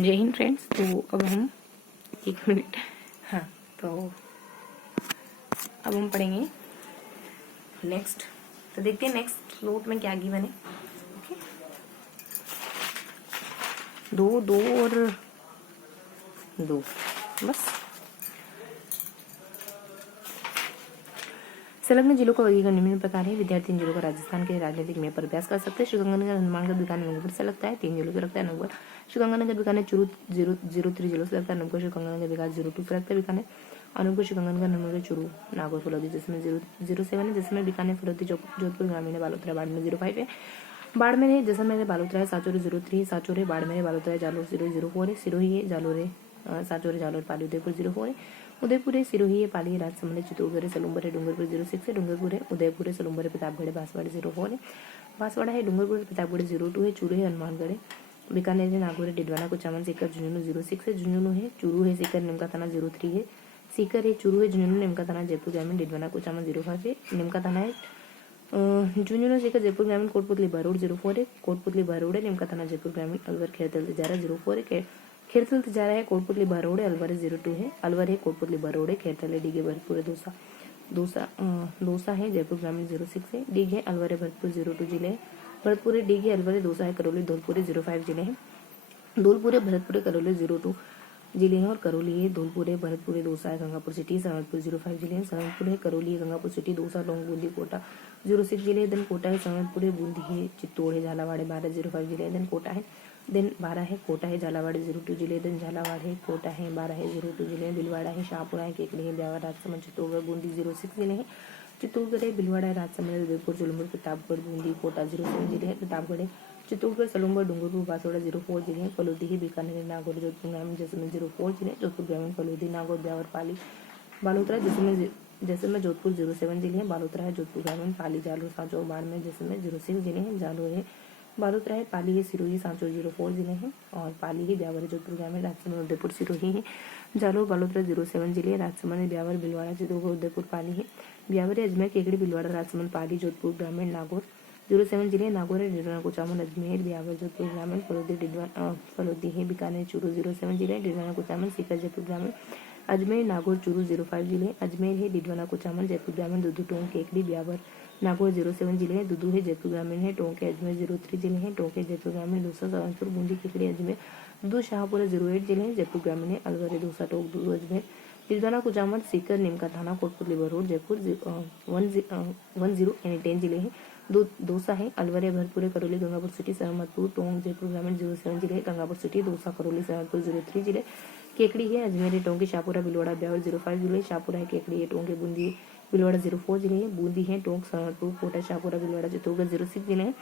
जय हिंद फ्रेंड्स। तो अब हम एक मिनट, हाँ, तो अब हम पढ़ेंगे नेक्स्ट। तो देखते हैं नेक्स्ट नोट में क्या गिवन है। ओके, दो दो और दो, बस। संलग्न जिलों का वर्गीकरण निम्न प्रकार है। विद्यार्थी इन जिलों का राजस्थान के राजनीतिक में पर अभ्यास कर सकते हैं। श्रीगंगानगर, हनुमानगढ़, बीकानेर, नूंगरपुर से लगता है। 3 जिलों से लगता है। नूंगरपुर, श्रीगंगानगर, बीकानेर, चूरू 003 जिलों से लगता है। नूंगरपुर, श्रीगंगानगर, विकास 02 से लगता है। बीकानेर, अनूपपुर, श्रीगंगानगर, नूंगरपुर, चूरू, नागौर, फलौदी जिसमें 007 है। जिसमें बीकानेर, फलौदी, जोधपुर, ग्रामीण है। बालोतरा, बाड़मेर 05 है। बाड़मेर है, जैसलमेर है, बालोतरा है। साचोर 03 है। साचोर है, बाड़मेर है, बालोतरा है। जालोर 004 है। सिरोही है, जालोर है, साचोर है, जालोर, पाली, उदयपुर 04 है। उदयपुर है, सिरोही है, पाली है, राजसमंद है, चित्तौड़गढ़ है, सलूम्बर है, डूंगरपुर 06 है। डूंगरपुर है, उदयपुर है, सलूम्बर है, प्रतापगढ़ है, बांसवाड़ा 04 है। बांसवाड़ा है, डूंगरपुर है, प्रतापगढ़ 02 है। चूरू है, हनुमानगढ़ है, बीकानेर है, नागौर है, डिडवाना, कुचामन, सीकर, झुंझुनू 06 है। झुंझुनू है, चूरू है, सीकर, निमका थाना 03 है। सीकर है, चूरू है, झुंझुनू, निमका थाना, जयपुर ग्रामीण, डिडवाना, कुचामन 05 है। निमका थाना है, झुंझुनू, सीकर, जयपुर ग्रामीण, कोटपुतली, बरोड 04 है। कोटपुतली, बरोड है, निमका थाना, जयपुर ग्रामीण, अलवर, खेरतल, तिजारा 04 है। खेरतल तिजारा है, कोटपुतली, बरोड है, अलवर 02 है। अलवर है, कोटपुतली, बरोड है, खेरतल है, डीगे, भरतपुर है, दोसा है, जयपुर ग्रामीण 06 है। डीग है, अलवर है, भरतपुर 02 जिले है। भरतपुर है, डीग है, अलवर है, दोसा है, करौली, धौलपुर है, 05 जिले हैं। धौलपुर है, भरतपुर है, करौली 02 जिले हैं। और करौली है, धौलपुर है, भरतपुर है, दोसा है, गंगापुर सिटी, सवालपुर 05 जिले हैं। सवालपुर है, करौली है, गंगापुर सिटी, दोसा, लौंग, बूंदी, कोटा 06 जिले। देन कोटा है, सवालपुर है, बूंदी है, चित्तौड़ है, झालावाड़ है, 12 05 जिले। देन कोटा है, देन 12 है, कोटा है, झालावाड़ 02 जिले। देन झालावाड़ है, कोटा है, 12 है, 02 जिले। बिलवाड़ा है, शाहपुरा है, केकड़ी है, ब्यावर, राजसमंद, चित्तौड़गढ़, बूंदी 06 जिले हैं। चित्तौड़गढ़ है, बिलवाड़ा है, राजसमंद, उदयपुर, चुलुम्बुर, प्रतापगढ़, बूंदी, कोटा 07 जिले हैं। प्रतापगढ़ है, चित्तौड़गढ़, सलूम्बर, डूंगरपुर, बांसवाड़ा 04 जिले हैं। फलौदी है, बीकानेर, नागौर, जोधपुर ग्रामीण, जैसलमेर 04 जिले। जोधपुर ग्रामीण, फलौदी, नागौर, ब्यावर, पाली, बालोतरा, जैसलमेर, जोधपुर 07 जिले हैं। बालोतरा है, जोधपुर ग्रामीण, पाली, जालोर, सांचौर, बाड़मेर, जैसलमेर 06 जिले हैं। जालोर है, बालोतरा है, पाली है, सिरोही, सांचौर 04 जिले हैं। और पाली है, ब्यावर है, जोधपुर ग्रामीण, राजसमंद, उदयपुर, सिरोही है। जालोर, बालोतरा 07 जिले, राजसमंद, ब्यावर, बिलवाड़ा, चित्तौड़गढ़, उदयपुर, पाली है। ब्यावर है, अजमेर, केकड़ी, बिलवाड़ा, राजसमंद, पाली, जोधपुर ग्रामीण, नागौर 07 जिले। नागौर है, डिडवाना, कुचामन, अजमेर, ब्यावर, जोधपुर ग्रामीण, फलौदी है, बीकानेर, चूरू 07 जिले। डिडवाना, कुचामन, सीकर, जयपुर ग्रामीण, अजमेर, नागौर, चूरू 05 जिले। अजमेर है, डिडवाना, कुचामन, जयपुर ग्रामीण, दुदू, टोंक, केकड़ी, ब्यावर, नागौर 07 जिले हैं। दुदू है, जयपुर ग्रामीण है। टोंक है, अजमेर 03 जिले हैं। टोंक है, जयपुर ग्रामीण, दोसा, सवालपुर, बूंदी, केकड़ी, अजमेर। दुदू, शाहपुरा 08 जिले हैं, जयपुर ग्रामीण है। अलवर है, दोसा, टोंक, दुदू, अजमेर, डिडवाना, कुचामन, सीकर, निमका थाना, कोटपुतली, बरोड, जयपुर 10 जिले हैं। दोसा है, अलवर है, भरतपुर है, करौली, गंगापुर सिटी, सहमदपुर, टोंक, जयपुर ग्रामीण 07 जिले, गंगापुर सिटी, दोसा, करौली, सहमदपुर 03 जिले। केकड़ी है, अजमेर है, टोंक, शाहपुरा, बिलवाड़ा, ब्यावर 05 जिले। शाहपुरा है, केकड़ी है, टोंक है, बूंदी, बिलवाड़ा 04 जिले हैं। बूंदी है, टोंक, सहमदपुर, कोटा, शाहपुरा, बिलवाड़ा, चित्तौड़गढ़ 06 जिले हैं।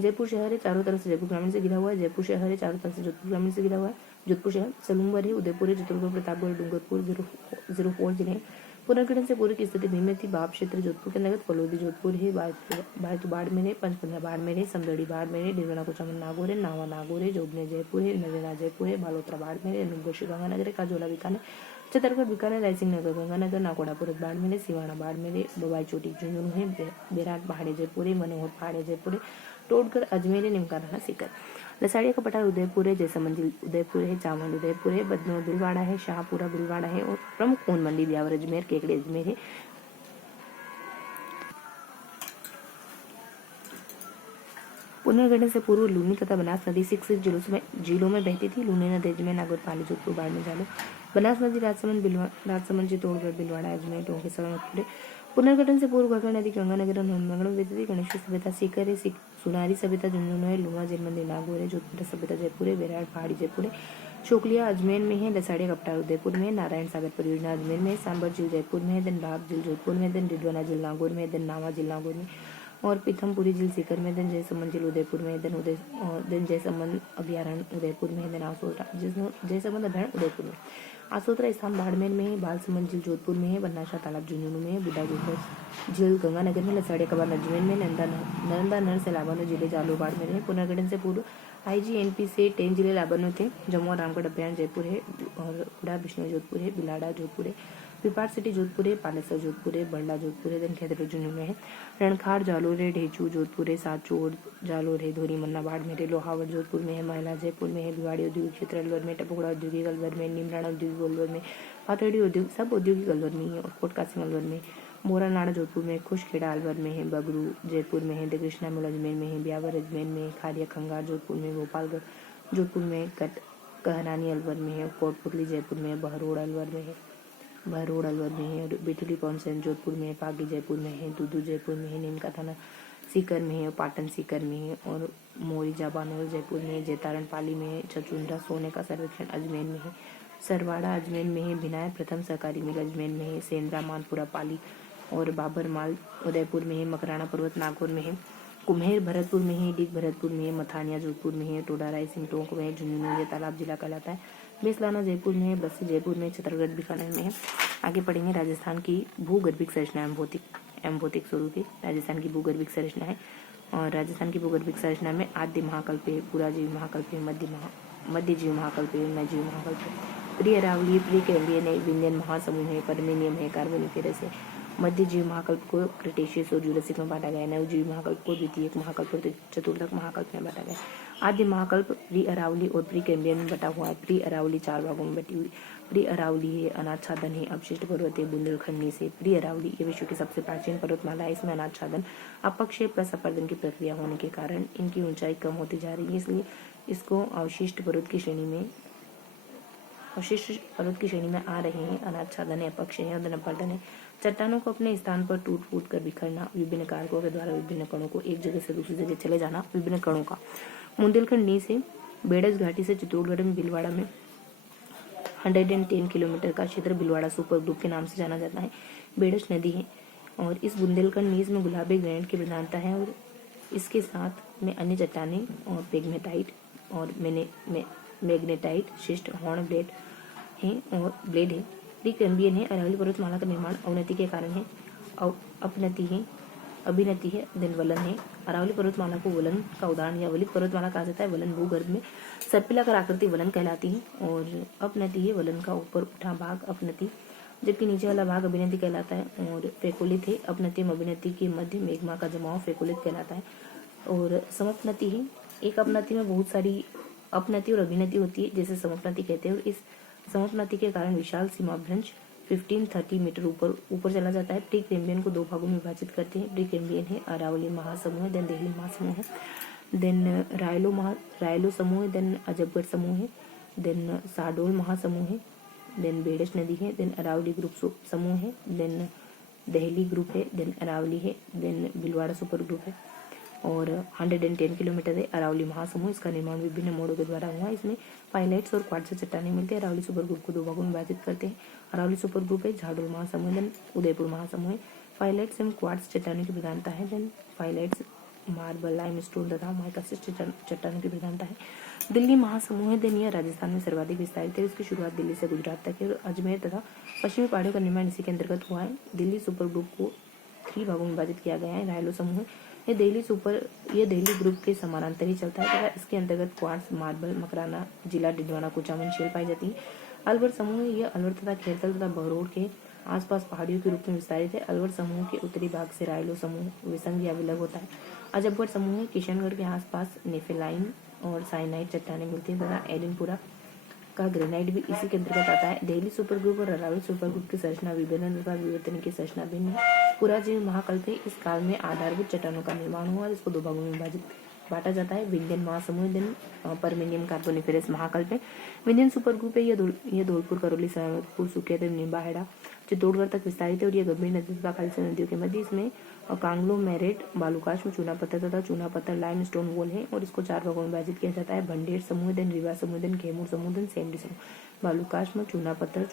जयपुर शहर है, चारों तरफ से जयपुर ग्रामीण से घिरा हुआ है। जयपुर शहर है, चारों तरफ से जोधपुर ग्रामीण से घिरा हुआ है। जोधपुर शहर, सलूम्बर है, उदयपुर है, चित्तौड़गढ़, प्रतापगढ़, डूंगरपुर 04 जिले हैं। पुनर्गठन से पूर्व की स्थिति निम्न थी। बाप क्षेत्र जोधपुर के अंतर्गत फलौदी जोधपुर है, बायतू बाड़मेर है, पंचपंजा बाड़मेर है, समदड़ी बाड़मेर है, डिडवाना, कुचामन, नागौर है, नावा नागौर है, जोबने जयपुर है, नरेला जयपुर है, बालोतरा बाड़मेर है, अनूपगढ़, श्रीगंगानगर है, काजोला बीकानेर, छतरगढ़ बीकानेर, रायसिंह नगर, गंगानगर, नाकोड़ापुर बाड़मेर है, सिवाना बाड़मेर है, बवाई चोटी झुंझुनू है, बेराट पहाड़ी जयपुर है, मनोहर पहाड़ी जयपुर है, टोटगढ़ अजमेर है, निमका थाना, सीकर। लसाड़िया का पठार उदयपुर है, जैसलमेर उदयपुर है, चावंड उदयपुर है, बदनौर बिलवाड़ा है, शाहपुरा बिलवाड़ा है। और प्रमुख कोन मंडी ब्यावर अजमेर, केकड़ी अजमेर है। पुनर्गठन से पूर्व लूनी तथा बनास नदी 6 जिलों में बहती थी। लूनी नदी अजमेर, नागौर, पाली, जोधपुर, बाड़मेर, जालोर। बनास नदी राजसमंद, चित्तौड़गढ़, बिलवाड़ा, अजमेर, टोंक, सहमदपुर। पुनर्गठन से पूर्व घाघरा नदी गंगानगर और हनुमानगढ़ में बहती थी। गणेश सभ्यता सीकर है, सुनारी सभ्यता झुंझुनू है, लूना जैन मंदिर नागौर है, जोधपुर सभ्यता जयपुर है, बेराड़ पहाड़ी जयपुर है, शोकलिया अजमेर में है, लसाड़िया कपटार उदयपुर में, नारायण सागर परियोजना अजमेर में, सांबर झील जयपुर में है, देन बाप झील जोधपुर में, देन डिडवाना झील नागौर में, देन नावा झील नागौर में, और पीथमपुरी झील सीकर में, देन जयसमंद झील उदयपुर में, देन जयसमंद अभ्यारण्य उदयपुर में, देन जयसमंद अभ्यारण्य उदयपुर में। आसोतरा स्थान बाड़मेर में है, बालसमंद झील जोधपुर में है, बन्नाशाह तालाब झुंझुनू में है, बुढ़ा झील गंगानगर में, लसाड़िया कबार अजमेर में, नरंदा नर से लाबानो जिले जालोर बाड़मेर है। पुनर्गठन से पूर्व IGNP से 10 जिले लाबानो थे। जम्मू और रामगढ़ अभ्यारण्य जयपुर है, और बुढ़ा बिश्नोई जोधपुर है, बिलाड़ा जोधपुर है, पिपाट सिटी जोधपुर है, पालेसर जोधपुर है, बड़ला जोधपुर है, देन खेतड़ झुंझुनू में है, रणखार जालोर है, ढेचू जोधपुर है, साचोर जालोर है, धोरी मन्ना बाड़मेर है, लोहावट जोधपुर में है, महिला जयपुर में है, भिवाड़ी औद्योगिक क्षेत्र अलवर में, टपुकड़ा औद्योगिक अलवर में, नीमराणा औद्योगिक अलवर में, पाथड़ी औद्योगिक सब औद्योगिक अलवर में ही है, और कोटकासिंग अलवर में, मोरानाड़ा जोधपुर में, खुशखेड़ा अलवर में है, बगरू जयपुर में है, कृष्णा मिल अजमेर में है, ब्यावर अजमेर में, खारिया खंगार जोधपुर में, गोपालगढ़ जोधपुर में, कहरानी अलवर में है, कोटपुतली जयपुर में है, बहरोड़ अलवर में है, बिटुली पॉन्सेन जोधपुर में है, पागी जयपुर में है, दूदू जयपुर में है, नीम का थाना सीकर में है, पाटन सीकर में है, और मोरी जाबानोर जयपुर में है, जैतारण पाली में है, छचुंद्रा सोने का सर्वेक्षण अजमेर में है, सरवाड़ा अजमेर में है, भिनाय प्रथम सहकारी मिल अजमेर में है, सेंद्रा मानपुरा पाली और बाबर माल उदयपुर में है, मकराना पर्वत नागौर में है, कुम्हेर भरतपुर में है, डिग भरतपुर में है, मथानिया जोधपुर में है, टोडा रायसिंह टोंक में है, झुंझुनू ये तालाब जिला कहलाता है, बेसलाना जयपुर में है, बस्सी जयपुर में, चित्रगढ़ बीकानेर में है। आगे पढ़ेंगे राजस्थान की भूगर्भिक संरचना एवं भौतिक स्वरूप की राजस्थान की भूगर्भिक संरचना है। और राजस्थान की भूगर्भिक संरचना में आद्य महाकल्प है, पुराजीवी महाकल्प है, मध्य जीव महाकल्प है, नवजीव महाकल्प है, प्री अरावली प्री कैम्ब्रियन है, विंध्यन महासमूह है, पर्मेनियम है, कार्बोनिफेरस है। मध्य जीव महाकल्प को क्रिटेशियस और जूरासिक में बांटा गया है। नवजीव महाकल्प को द्वितीयक महाकल्प और चतुर्थक महाकल्प में बांटा गया है। आद्य महाकल्प प्री अरावली और प्री कैम्ब्रियन में बटा हुआ है। प्री अरावली 4 भागों में बटी हुई। प्री अरावली है, अनाच्छादन है, अवशिष्ट पर्वत है, बुंदेलखंड से। प्री अरावली ये विश्व की सबसे प्राचीन पर्वतमाला है। इसमें अनाच्छादन अपक्षय प्लस अपर्दन की प्रक्रिया होने के कारण इनकी ऊंचाई कम होती जा रही है, इसलिए इसको अवशिष्ट पर्वत की श्रेणी में आ रहे हैं। अनाच्छादन है, अपक्षय है और अपर्दन है। चट्टानों को अपने स्थान पर टूट फूट कर बिखरना, विभिन्न कारकों के द्वारा विभिन्न कणों को एक जगह से दूसरी जगह चले जाना, विभिन्न कणों का। बुंदेलखंड नी से बेड़ज घाटी से चित्तौड़गढ़ में भीलवाड़ा में 110 किलोमीटर का क्षेत्र भीलवाड़ा सुपर ग्रुप के नाम से जाना जाता है। बेड़ज नदी है और इस बुंदेलखंड नीज में गुलाबी ग्रेनाइट की प्रधानता है और इसके साथ में अन्य चट्टानें और पेग्मेटाइट और मैग्नेटाइट, शिस्ट, हॉर्न ब्लेड है और ब्लेड है। प्रीकैम्ब्रियन है। अरावली पर्वतमाला का निर्माण अवनति के कारण है। अभिनति है, देन वलन है। अरावली पर्वतमाला को वलन का उदाहरण या वलित पर्वतमाला कहा जाता है। वलन भूगर्भ में सर्पिलाकार आकृति वलन कहलाती है और अपनति है। वलन का ऊपर उठा भाग अपनति, जबकि नीचे वाला भाग अभिनति कहलाता है। और फेकोलित है। अपनति में अभिनति के मध्य मेघमा का जमाव फेकोलित कहलाता है। और समपनति है। एक अपनति में बहुत सारी अपनति और अभिनति होती है, जैसे समपनति कहते हैं। और इस समपनति के कारण विशाल सीमाभ्रंश 15-30 मीटर ऊपर चला जाता है। प्री कैम्ब्रियन को 2 भागों में विभाजित करते हैं। प्री कैम्ब्रियन है अरावली महासमूह है, देन देहली महासमूह है, देन रायलो समूह है, देन अजबगढ़ समूह है, देन साडोल महासमूह है, देन बेड़ज नदी है, देन अरावली ग्रुप समूह है, देन देहली ग्रुप है, देन अरावली है, देन भीलवाड़ा सुपर ग्रुप है और 110 किलोमीटर है अरावली महासमूह। इसका निर्माण विभिन्न मोड़ों के द्वारा हुआ। इसमें पाइलाइट्स और क्वार्ट्ज से चट्टानें मिलती है। अरावली सुपर ग्रुप को 2 भागों में विभाजित करते हैं। अरावली सुपर ग्रुप है झाड़ोल महासमूह, देन उदयपुर महासमूह है। पाइलाइट्स एवं क्वार्ट्ज चट्टानों की प्रधानता है। देन पाइलाइट्स मार्बल, लाइमस्टोन तथा माइकासिस चट्टानों की प्रधानता है। दिल्ली महासमूह है, देन यह राजस्थान में सर्वाधिक विस्तारित है। इसकी शुरुआत दिल्ली से गुजरात तक है और अजमेर तथा पश्चिमी पहाड़ियों का निर्माण इसी के अंतर्गत हुआ है। दिल्ली सुपर ग्रुप को 3 भागों में विभाजित किया गया है। रायलो समूह ये दिल्ली ग्रुप के समानांतर ही चलता है तथा इसके अंतर्गत क्वार्ट्ज, मार्बल, मकराना, जिला, डिडवाना, कुचामन शेल पाई जाती है। अलवर समूह यह अलवर तथा खेरतल तथा बहरोड के आसपास पहाड़ियों के रूप में विस्तारित है। अलवर समूह के उत्तरी भाग से रायलो समूह विसंग या विलग होता है। अजबगढ़ समूह किशनगढ़ के आसपास नेफेलाइन और साइनाइट चट्टानें मिलती है तथा एलिनपुरा का ग्रेनाइट भी इसी के अंतर्गत आता है। दिल्ली सुपर ग्रुप और अरावली सुपर ग्रुप की संरचना विभिन्न तथा विवर्तन की संरचना भिन्न है। पुराजीवी महाकल्प इस काल में आधारभूत चट्टानों का निर्माण हुआ। इसको 2 भागों में विभाजित बांटा जाता है। विंध्यन महासमूह, देन पर्मेनियम कार्बोनिफेरस महाकल्प है। विंध्यन सुपर ग्रुप है। यह धौलपुर, करौली, सवाईमाधोपुर, सुखिया, निम्बाहेड़ा, चित्तौड़गढ़ तक विस्तारित है और यह गंभीर नदी तथा खाली नदियों के मध्य इसमें कांग्लोमेरेट बालूकाश में चूना पत्थर तथा चूना पत्थर लाइम स्टोन वॉल है और इसको 4 भागों में विभाजित किया जाता है। भंडेर समूह, देन रीवा समूह, देन खेमूर समूह, देन सेंडी समूह। बालूकाश में चूना पत्थर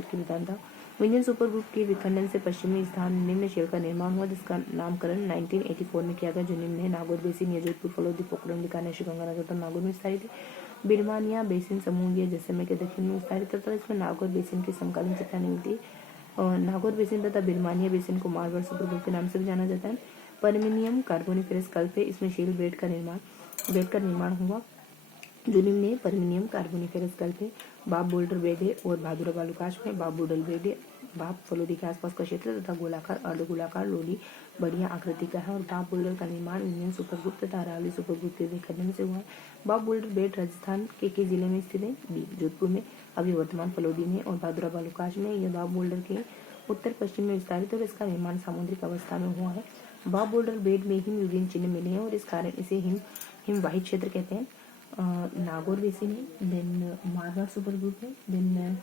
की विधानता। विंध्यन सुपर ग्रुप के विखंडन से पश्चिमी स्थान निम्न शेल का निर्माण हुआ, जिसका नामकरण 1984 में किया गया, जो निम्न है नागौर बेसिन, जोधपुर, फलोदी, पोखरण, बीकानेर, श्रीगंगानगर तथा नागौर में विस्तारित है। बिरमानिया बेसिन समूह यह जैसलमेर के दक्षिण में विस्तारित है। इसमें नागौर बेसिन की समकालीन चट्टानें मिलती है। और नागौर बेसिन तथा बिरमानिया बेसिन को मार्बल सुपर ग्रुप के नाम से भी जाना जाता है। पर्मिनियम कार्बोनिफेरस कल्प है। इसमें शेल बेड का निर्माण हुआ, जो निम्न है। पर्मिनियम कार्बोनिफेरस कल्प है। बाब बोल्डर बेड है और भादुरा बालूकाश में बाब बोल्डर बेड है। बाप फलोदी के आसपास का क्षेत्र तथा गोलाकार अर्धगोलाकार लोली बढ़िया आकृति का है और बाप बोल्डर का निर्माण इंडियन सुपरग्रुप तथा अरावली सुपरग्रुप के विखंडन से हुआ है। बाप बोल्डर बेट राजस्थान के जिले में स्थित है, बी जोधपुर में, अभी वर्तमान फलोदी में और भादुरा बालूकाश में। यह बाप बोल्डर के उत्तर पश्चिम में विस्तारित और इसका निर्माण सामुद्रिक अवस्था में हुआ है। बाप बोल्डर बेट में हिम यूरियन चिन्ह मिले हैं और इस कारण इसे हिमवाही क्षेत्र कहते हैं। नागौर बेसिन है, देन मारवाड़ सुपर ग्रुप है, देन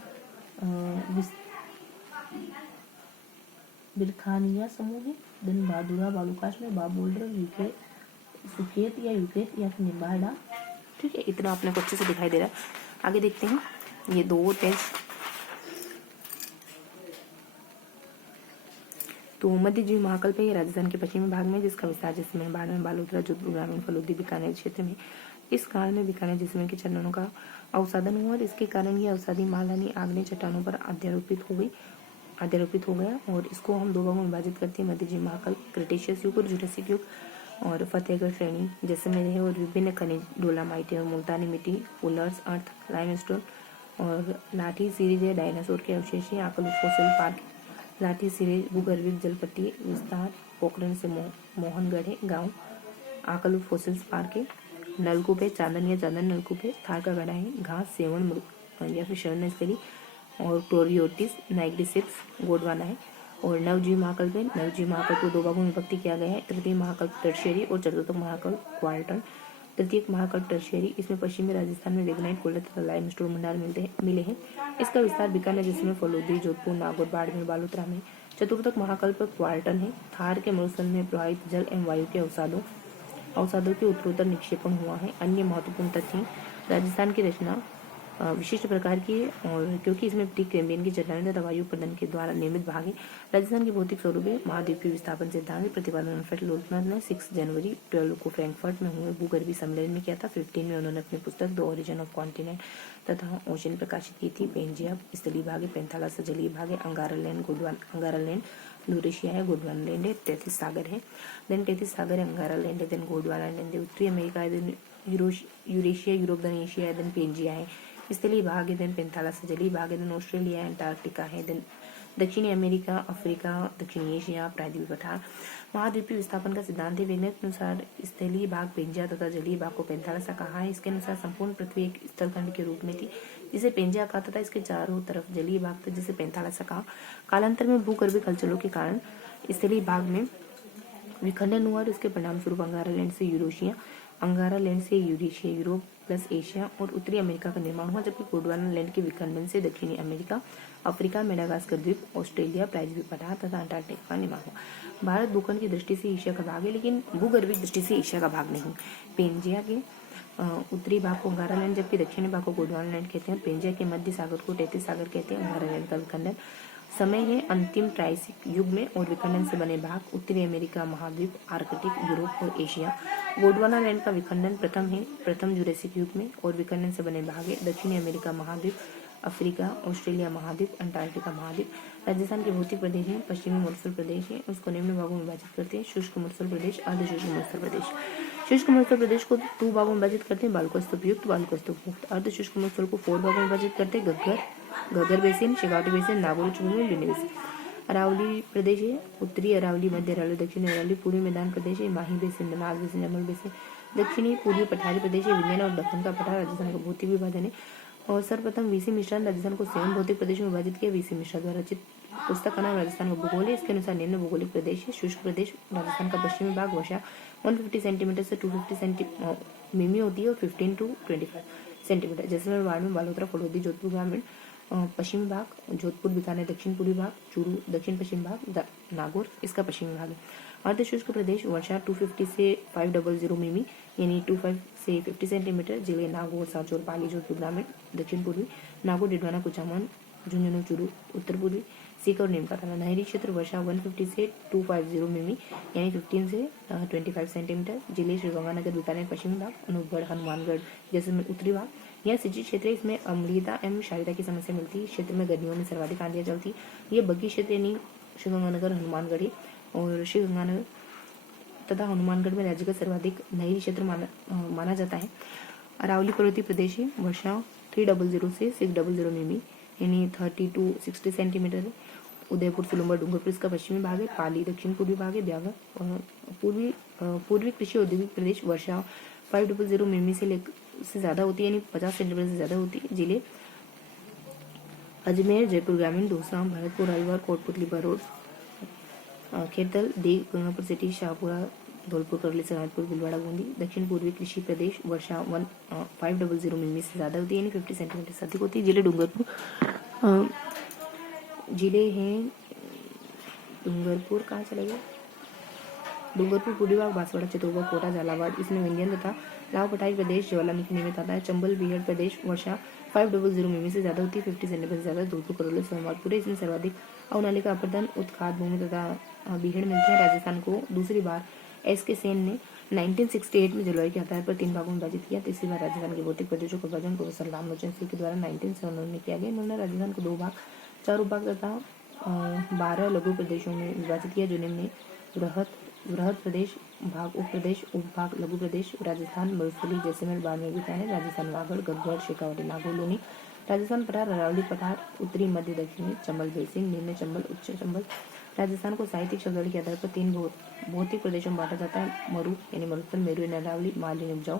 बिरखानिया समूह है, देन भादुरा बालूकाश में बाप बोल्डर सुकेत या युकेत या फिर निम्बाड़ा। ठीक है, इतना अपने को अच्छे से दिखाई दे रहा है। आगे देखते हैं ये दो टेस्ट। तो मध्य जीव महाकल्प है राजस्थान के पश्चिमी भाग में, जिसका विस्तार जैसलमेर, बाड़मेर, बालोतरा, जोधपुर, ग्रामीण, फलोदी, बीकानेर क्षेत्र में। इस काल में बीकानेर जैसलमेर के चट्टानों का अवसादन हुआ और इसके कारण ये अवसादी मालानी आग्नेय चट्टानों पर अध्यारोपित हो गया और इसको हम दो भागों में विभाजित करते हैं, मध्य जीव महाकल्प, क्रिटेशियस युग और जुरासिक युग, और फतेहगढ़ श्रेणी जैसलमेर है और विभिन्न खनिज डोलामाइट और मुल्तानी मिट्टी, पुलर्स, अर्थ, लाइमस्टोन और लाठी सीरीज है, डायनासोर के अवशेष है, आकलूट फॉसिल पार्क, लाठी सीरीज, भूगर्भिक जलपट्टी विस्तार, पोखरण से मोहनगढ़ है गाँव, आकलूट फॉसिल्स पार्क है, नलकूप है, चांदन नलकूप है, थार का गड़ा है, घास, सेवन या फिर शरण स्थली और क्लोरियोटिस नाइग्रिसेप्स गोडवाना है। और नवजीव महाकल्प है, नवजीव महाकल्प को दो भागों में विभक्ति किया गया है, तृतीय महाकल्प टर्शियरी और चतुर्थ महाकल्प क्वार्टन। तृतीय महाकल्प टर्शियरी, इसमें पश्चिमी राजस्थान में लिग्नाइट, कोयला तथा लाइमस्टोन भंडार मिले हैं। इसका विस्तार बीकानेर जैसलमेर, फलोदी, जोधपुर, नागौर, बाड़मेर, बालोतरा में। चतुर्थक महाकल्प क्वार्टन है, थार के मरुस्थल में प्रवाहित जल एवं वायु के अवसादों के उत्तरोत्तर निक्षेपण हुआ है। अन्य महत्वपूर्ण तथ्य, राजस्थान की रचना विशिष्ट प्रकार की है और क्योंकि इसमें प्री कैम्बियन की चट्टानें तथा वायु प्रदन के द्वारा निर्मित भाग है। राजस्थान की भौतिक स्वरूप है, महाद्वीपीय विस्थापन सिद्धांत प्रतिपादन अल्फ्रेड लोथनर ने 6 जनवरी 12 को फ्रैंकफर्ट में हुए भूगर्भीय सम्मेलन में किया था। 15 में उन्होंने अपनी पुस्तक द ओरिजिन ऑफ कॉन्टिनेंट तथा ओशन प्रकाशित की थी। पेंजिया स्थलीय भाग है, पेंथालास जलीय भाग है, अंगारालैंड लूरेशिया है, गोडवानालैंड है, 33 सागर है, देन 33 सागर है, अंगारालैंड है, देन गोडवानालैंड है, उत्तरी अमेरिका है, then Eurasia, Europe, then Asia है, देन पेंजिया है, स्थलीय भाग है, देन पेंथालास जलीय भाग है, देन ऑस्ट्रेलिया, अंटार्कटिका है, देन दक्षिणी अमेरिका, अफ्रीका, दक्षिणी एशिया, प्रायद्वीप पठार। महाद्वीपीय विस्थापन का सिद्धांत है, वैज्ञानिक के अनुसार स्थलीय भाग पेंजिया तथा जलीय भाग को पेंथालासा कहा है। इसके अनुसार संपूर्ण पृथ्वी एक स्थलखंड के रूप में थी जिसे पेंजिया कहा तथा इसके चारों तरफ जलीय भाग था जिसे पेंथालासा कहा। कालांतर में भूगर्भीय हलचलों के कारण स्थलीय भाग में विखंडन हुआ और इसके परिणाम स्वरूप अंगारालैंड से यूरेशिया, यूरोप प्लस एशिया और उत्तरी अमेरिका का निर्माण हुआ, जबकि गोडवानालैंड के विखंडन से दक्षिणी अमेरिका, अफ्रीका, मेडागास्कर द्वीप, ऑस्ट्रेलिया, प्रायद्वीप पठार तथा अंटार्कटिका का निर्माण हुआ। भारत भूखंड की दृष्टि से एशिया का भाग है लेकिन भूगर्भिक दृष्टि से एशिया का भाग नहीं। पेंजिया के उत्तरी भाग को अंगारालैंड जबकि दक्षिणी भाग को गोडवानालैंड कहते हैं। पेंजिया के मध्य सागर को 33 सागर कहते हैं। अंगारालैंड का विखंडन समय है अंतिम ट्राइसिक युग में और विखंडन से बने भाग उत्तरी अमेरिका महाद्वीप, आर्कटिक, यूरोप और एशिया। गोडवानालैंड का विखंडन प्रथम जुरासिक युग में और विखंडन से बने भाग है दक्षिणी अमेरिका महाद्वीप, अफ्रीका, ऑस्ट्रेलिया महाद्वीप, अंटार्कटिका महाद्वीप। राजस्थान के भौतिक प्रदेश है, पश्चिमी मरुस्थल प्रदेश है, उसको निम्न भागों में विभाजित करते हैं। शुष्क मरुस्थल प्रदेश, अर्धशुष्क मरुस्थल प्रदेश। शुष्क मरुस्थल प्रदेश को 2 भागों में विभाजित करते हैं, बालुकास्तूप युक्त, बालुकास्तूप मुक्त। अर्धशुष्क मरुस्थल को 4 भागों में विभाजित करते हैं, घग्गर बेसिन, शेखावटी बेसिन, नागौर चुगमी, बिनी बेसिन। अरावली प्रदेश है, उत्तरी अरावली, मध्य अरावली, दक्षिणी अरावली, पूर्वी मैदान प्रदेश है, माही बेसिन, बनास बेसिन, जमल बेसिन। दक्षिणी पूर्वी पठारी प्रदेश है, विजयनगर और दक्कन का पठार राजस्थान का भौतिक विभाजन है। और सर्वप्रथम वीसी मिश्रा ने राजस्थान को 7 भौतिक प्रदेशों में विभाजित किया। वीसी मिश्रा द्वारा रचित पुस्तक का नाम राजस्थान का भूगोल है। इसके अनुसार निम्न भौगोलिक प्रदेश है। शुष्क प्रदेश, राजस्थान का पश्चिमी भाग, वर्षा 150 सेंटीमीटर से 250 मिमी होती है और 15 to 25 सेंटीमीटर। जैसलमेर, बाड़मेर, बालोतरा, फलोदी, जोधपुर, ग्रामीण पश्चिमी भाग, जोधपुर, बीकानेर दक्षिण पूर्वी भाग, चूरू दक्षिण पश्चिम भाग, नागौर इसका पश्चिमी भाग है। अर्धशुष्क प्रदेश, वर्षा 250 से 500 मिमी यानी 25 से 50 सेंटीमीटर। जिले नागौर, सांचौर, पाली, जोधपुर, ग्रामीण दक्षिण पूर्वी, नागौर, डिडवाना, कुचामन, झुंझुनू, चूरू उत्तर पूर्वी, सीकर और नीमकाथाना। नहरी क्षेत्र, वर्षा 150 से 250 मिमी यानी 15 से 25 सेंटीमीटर। जिले श्रीगंगानगर, बीकानेर पश्चिमी भाग, अनूपगढ़, हनुमानगढ़, जैसलमेर उत्तरी भाग। यह सिंचित क्षेत्र है, इसमें अम्लीयता एवं क्षारीयता की समस्या मिलती है। क्षेत्र में गर्मियों में सर्वाधिक आंधियां चलती। ये बग्गी क्षेत्र यानी श्रीगंगानगर, हनुमानगढ़ और श्रीगंगानगर तथा हनुमानगढ़ में राज्य का सर्वाधिक नहरी क्षेत्र माना जाता है। अरावली पर्वतीय प्रदेश है, वर्षा 300 से 600 मिमी यानी 30 to 60 सेंटीमीटर है। उदयपुर सुलुम्बर डूंगरपुर इसका पश्चिमी भाग है। पाली दक्षिण पूर्वी भाग है। ब्यावर पूर्वी कृषि औद्योगिक प्रदेश। वर्षा 500 मिमी से ज्यादा होती है, यानी 50 सेंटीमीटर से ज्यादा होती है। जिले अजमेर, जयपुर ग्रामीण, दौसा, भरतपुर, अलवर, कोटपुतली, भरूच, खेरतल, देव, गंगापुर सिटी, शाहपुरा, धौलपुर, करौली, सहारनपुर, भीलवाड़ा, बूंदी। दक्षिण पूर्वी कृषि प्रदेश। वर्षा 500 मिमी से ज्यादा होती है, यानी 50 सेंटीमीटर से अधिक होती है। जिले डूंगरपुर, जिले हैं डूंगरपुर, कहाँ चले गए, डूंगरपुर, पूर्वी भाग, बांसवाड़ा, चित्तौड़गढ़, कोटा, झालावाड़, इसमें विंध्यन तथा लाहौल पठारी प्रदेश, ज्वालामुखी नियमित आता है। चंबल, बीहड़ प्रदेश। वर्षा 500 मिमी से ज्यादा होती है, 50 सेंटीमीटर से ज्यादा। धौलपुर, करौली, सोमवारपुर, इसमें सर्वाधिक अवनाली का अपर्दन उत्खाद भूमि तथा बीहड़ मिलती है। राजस्थान को दूसरी बार एस के सेन ने 1968 में जलवायु के आधार पर 3 भागों में विभाजित किया। तीसरी बार राजस्थान के भौतिक प्रदेशों का विभाजन प्रोफेसर रामलोचन सिंह के द्वारा 1997 में किया गया। इन्होंने राजस्थान को 2 भाग, 4 उपभाग तथा 12 लघु प्रदेशों में विभाजित किया, जो निम्न: बृहद प्रदेश, भाग, उप प्रदेश, उपभाग, लघु प्रदेश। राजस्थान मरुस्थली, जैसलमेर, बाड़मेर, बीकानेर। राजस्थान वागड़, गढ़वाल, शेखावाटी, नागौर, लोनी। राजस्थान पठार, अरावली पठार, उत्तरी, मध्य, दक्षिणी, चंबल, बेसिन, निम्न चंबल, उच्च चंबल। राजस्थान को साहित्यिक शब्दावली के आधार पर 3 भौतिक प्रदेशों में बांटा जाता है: मरु यानी मरुस्थल, मेरु यानी अरावली, माल यानी उपजाऊ।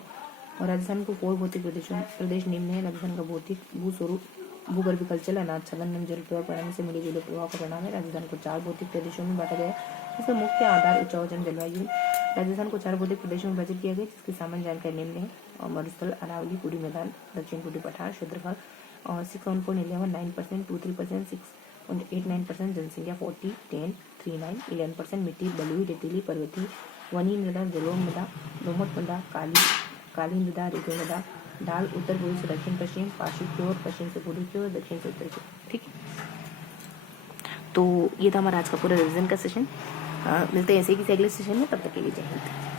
और राजस्थान को 4 भौतिक प्रदेश निम्न है। राजस्थान का भौतिक भूस्वरूप भूगर्भिक हलचल, अनाज चलन, निम्न जल प्रवाह प्रणाली से मिले जुले प्रभाव का परिणाम है। राजस्थान को 4 भौतिक प्रदेशों में बांटा गया, इसका मुख्य आधार उच्चावचन जलवायु। राजस्थान को 4 भौतिक प्रदेशों में विभाजित किया गया, जिसकी सामान्य जानकारी निम्न है: मरुस्थल, अरावली, पूर्वी मैदान, दक्षिण पूर्वी पठार, क्षेत्रफल 61.11%, 23%, 6.89%, जनसंख्या 40, 10, 39, 11%, मिट्टी बलुई, रेतीली, पर्वतीय, वनी मृदा, जलोढ़ मृदा, दोमट मृदा, काली मृदा, रेतीली मृदा, ढाल उत्तर पूर्व से दक्षिण पश्चिम, पार्श्व की ओर, पश्चिम से पूर्वी की ओर, दक्षिण से उत्तर की ओर। ठीक है, तो ये था हमारा आज का पूरा रिवीजन का सेशन। मिलते हैं ऐसे किसी अगले सेशन में, तब तक के लिए जय हिंद।